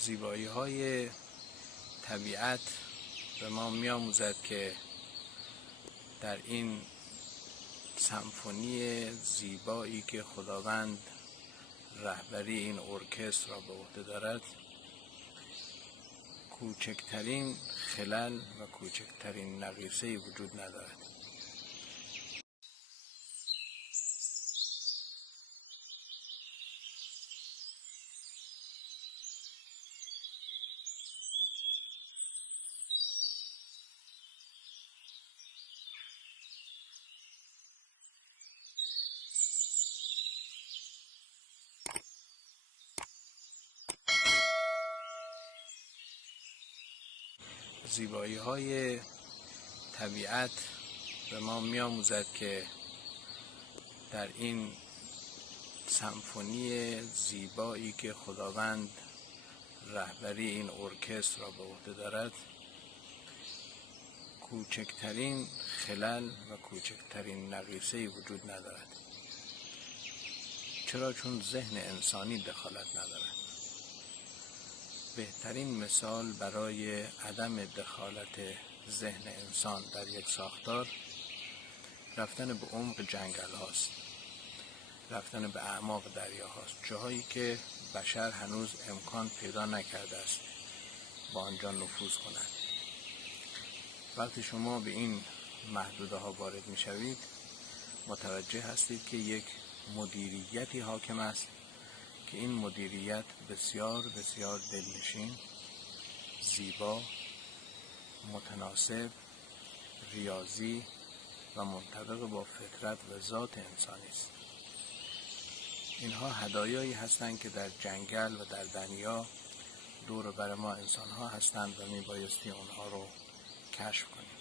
زیبایی های طبیعت به ما می‌آموزد که در این سمفونی زیبایی که خداوند رهبری این ارکستر را به عهده دارد، کوچکترین خلل و کوچکترین نقیصه‌ای وجود ندارد. زیبایی های طبیعت به ما می‌آموزد که در این سمفونی زیبایی که خداوند رهبری این ارکستر را به عهده دارد، کوچکترین خلل و کوچکترین نقیصه‌ای وجود ندارد. چرا؟ چون ذهن انسانی دخالت ندارد. بهترین مثال برای عدم دخالت ذهن انسان در یک ساختار رفتن به عمق جنگل هاست، رفتن به اعماق دریا هاست، جاهایی که بشر هنوز امکان پیدا نکرده است با آنجا نفوذ کند. وقتی شما به این محدوده ها وارد می شوید، متوجه هستید که یک مدیریتی حاکم است که این مدیریت بسیار بسیار دلنشین، زیبا، متناسب، ریاضی و منطبق با فطرت و ذات انسانی است. اینها هدایایی هستند که در جنگل و در دنیا دور و بر ما انسان ها هستند و می بایستی اونها رو کشف کنیم.